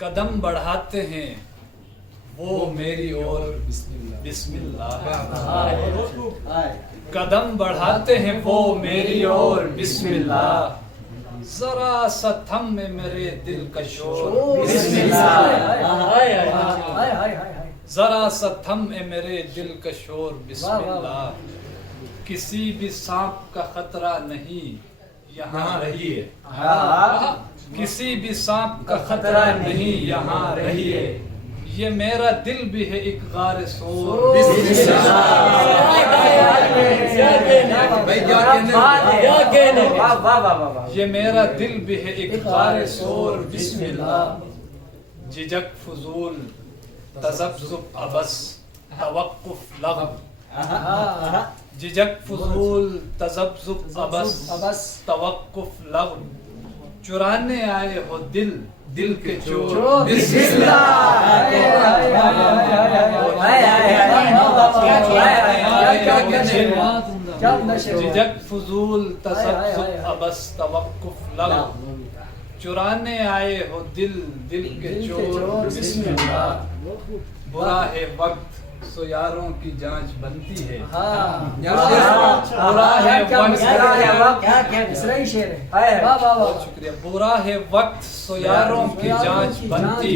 قدم بڑھاتے ہیں وہ میری اور بسم اللہ، قدم بڑھاتے ہیں وہ میری اور بسم اللہ، ذرا سا تھم میں میرے دل کا شور بسم اللہ، ذرا سا تھم ہے میرے دل کا شور بسم اللہ، کسی بھی سانپ کا خطرہ نہیں یہاں رہیے، کسی بھی سانپ کا خطرہ نہیں یہاں رہیے، یہ میرا دل بھی ہے ایک غار سور بسم اللہ، یہ میرا دل بھی ہے ایک غار سور بسم اللہ، جھجک فضول تذبذب عبث توقف لغو، جھجک فضول تذبذب عبث توقف لغو، چرانے آئے ہو دل دل کے چور بسم اللہ، جھجک فضول تذبذب عبث توقف لغو، چرانے آئے ہو دل دل کے چور بسم اللہ، برا ہے وقت سو یاروں کی جانچ بنتی ہے، برا ہے شکریہ، برا ہے وقت سو یاروں کی جانچ بنتی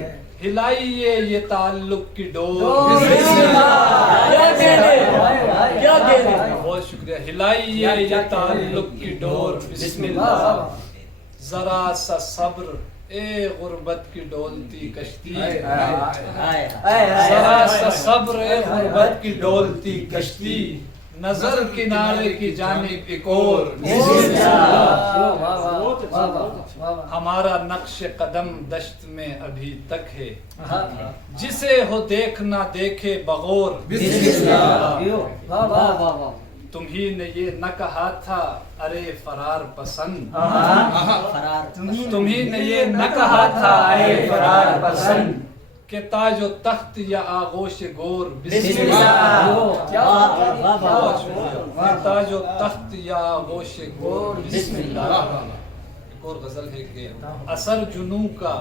ہے، ہلائیے یہ تعلق کی ڈور بہت شکریہ، ہلائیے یہ تعلق کی ڈور بسم اللہ، ذرا سا صبر اے غربت کی ڈولتی کشتی، ذرا سا صبر اے غربت کی ڈولتی کشتی، نظر کنارے کی جانب ایک اور بسم اللہ، ہمارا نقش قدم دشت میں ابھی تک ہے، جسے ہو دیکھنا دیکھے بغور بسم اللہ، تمہیں نے یہ نہ کہا تھا ارے فرار پسند، تمہیں نے یہ نہ کہا تھا ارے فرار پسند، کہ تاج و تخت یا آغوش گور بسم اللہ، کہ تاج و تخت یا آغوش گور بسم اللہ، ایک اور غزل ہے کہ اثر جنوں کا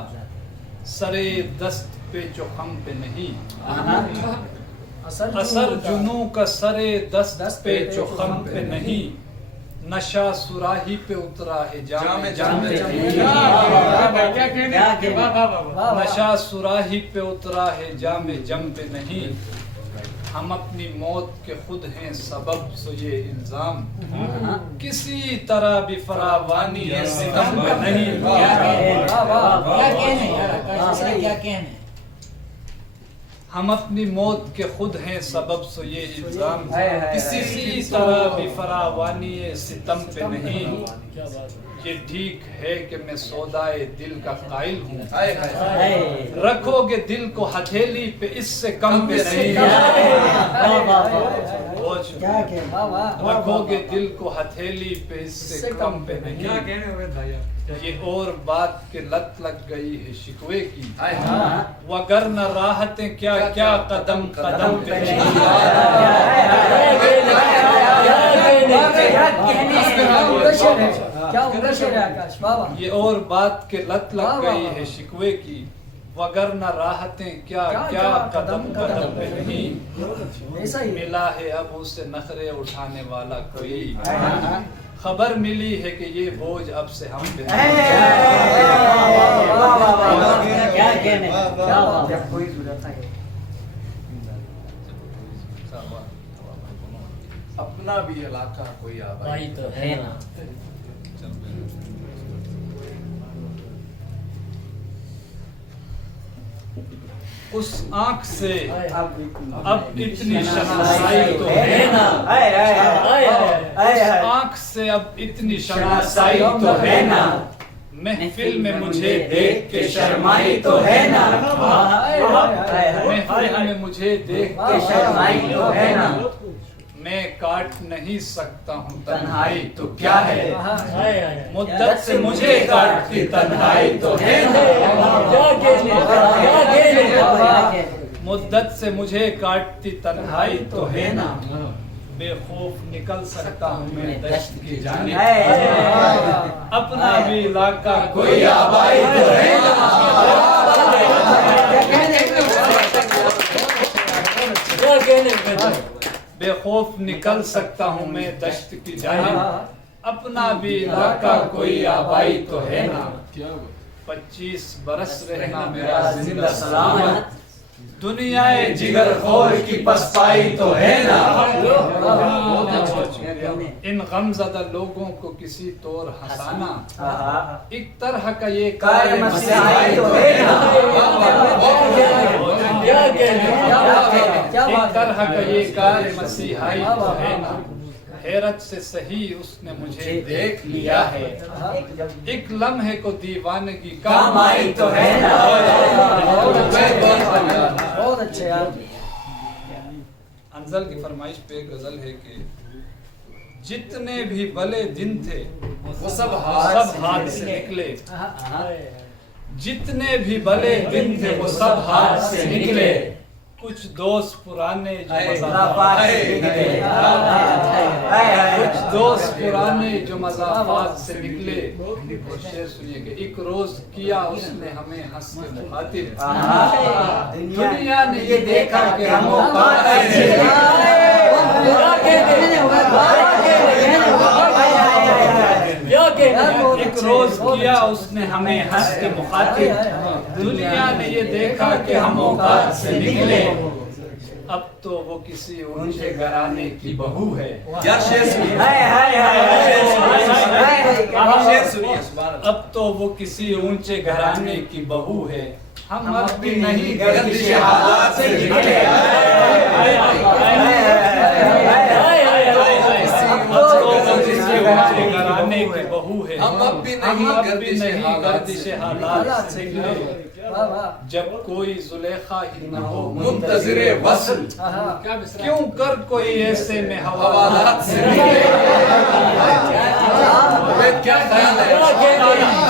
سرے دست پہ جو خم پہ نہیں، اثر جنوں کا سرے دست پہ جو خم پہ نہیں، نشہ سراہی پہ اترا ہے جام جام پہ نہیں، نشہ سراہی پہ اترا ہے جام جم پہ نہیں، ہم اپنی موت کے خود ہیں سبب سو یہ الزام، کسی طرح بھی فراوانی ہے ستم پہ نہیں، ہم اپنی موت کے خود ہیں سبب سو یہ الزام، کسی طرح بھی فراوانی ستم پہ نہیں، یہ ٹھیک ہے کہ میں سودائے دل کا قائل ہوں، رکھو گے دل کو ہتھیلی پہ اس سے کم پہ نہیں، رکھو گے دل کو ہتھیلی پہ اس سے کم پہ نہیں، یہ اور بات کے لت لگ گئی ہے شکوے کی، وگرنہ راحتیں کیا کیا قدم قدم پہ نہیں، یہ اور بات کے لت لگ گئی ہے شکوے کی، وگرنہ راحتیں کیا کیا قدم قدم پہ نہیں، ملا ہے اب اسے نخرے اٹھانے والا کوئی، خبر ملی ہے کہ یہ بوجھ اب سے ہم پہ اپنا بھی علاقہ کوئی آبائی تو ہے نا، اس آنکھ سے اب اتنی شناسائی تو ہے نا، اس آنکھ سے اب اتنی شناسائی تو ہے نا، محفل میں مجھے دیکھ کے شرمائی تو ہے نا، محفل میں مجھے دیکھ کے شرمائی تو ہے نا، میں کاٹ نہیں سکتا ہوں تنہائی تو کیا ہے، مدت سے مجھے کاٹتی تنہائی تو ہے نا، مدت سے مجھے کاٹتی تنہائی تو ہے نا، بے خوف نکل سکتا ہوں میں دشت کی جانب، اپنا بھی علاقہ کوئی آبائی تو ہے نا، بے خوف نکل سکتا ہوں میں دشت کی جانب، اپنا بھی علاقہ کوئی آبائی تو ہے نا، 25 برس رہنا میرا زندہ سلامت، دنیا جگر خور کی پسپائی تو ہے نا، ان غمزدہ لوگوں کو کسی طور ہنسانا ایک طرح کا یہ کار مسیحائی تو ہے نا، ایک طرح کا یہ کار مسیحائی تو ہے نا، حیرت سے صحیح اس نے مجھے دیکھ لیا ہے، ایک لمحے کو دیوانگی کام آئی تو ہے نا۔ بہت اچھے یار۔ انزل کی فرمائش پہ ایک غزل ہے کہ جتنے بھی بلے دن تھے وہ سب ہاتھ سے نکلے، جتنے بھی بلے دن تھے وہ سب ہاتھ سے نکلے، کچھ دوست پرانے جو مضافات سے نکلے، کچھ دوست پرانے جو مضافات سے نکلے، اور شعر سنیے کہ ایک روز کیا اس نے ہمیں ہنس کے مخاطب، دنیا نے یہ دیکھا کہ ہم اوقات سے ایک روز کیا اس نے ہمیں ہنس کے مخاطب، دنیا نے یہ دیکھا کہ ہم اوقات سے نکلے، اب تو وہ کسی اونچے گھرانے کی بہو ہے، اب تو وہ کسی اونچے گھرانے کی بہو ہے، ہم اب بھی نہیں گردش حالات سے نکلے، گھرانے کی بہو ہے، ہم اب بھی نہیں گردش حالات سے نکلے، جب کوئی زلیخا ہی نہ ہو منتظر وصل، کیوں کر کوئی ایسے میں حوالات سے نکلے، کیا خیال ہے؟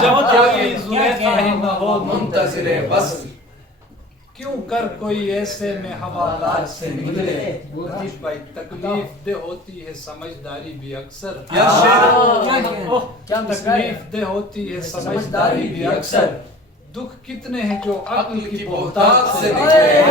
جب کوئی زلیخا ہی نہ ہو منتظر وصل، کیوں کر کوئی ایسے میں حوالات سے نکلے، بھائی تکلیف دہ ہوتی ہے سمجھداری بھی اکثر، تکلیف دہ ہوتی ہے سمجھداری بھی اکثر، دکھ کتنے ہیں جو عقل کی بہتات سے نکلے،